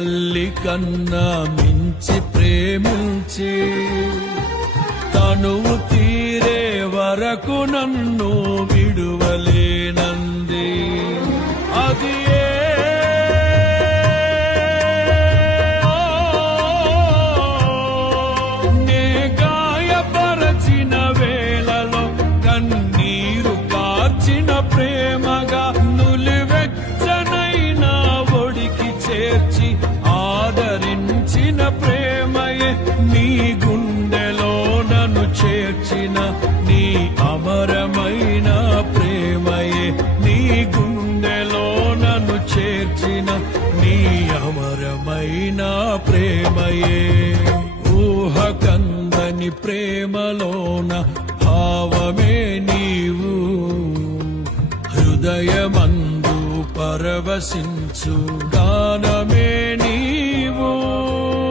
తల్లి కన్నా మించి ప్రేమించి తనువు తీరే వరకు నన్ను విడువలేనంది. అది నే గాయపరచిన వేళలో కన్నీరు కార్చిన ప్రేమగా నులివెచ్చనైన ఒడికి చేర్చి ఆదరించిన ప్రేమయే నీ గుండెలో నన్ను చేర్చిన నీ అమరమైన ప్రేమయే నీ గుండెలో నన్ను చేర్చిన నీ అమరమైన ప్రేమయే. ఊహకందని ప్రేమలోన భావమే నీవు హృదయమందు పరవశించు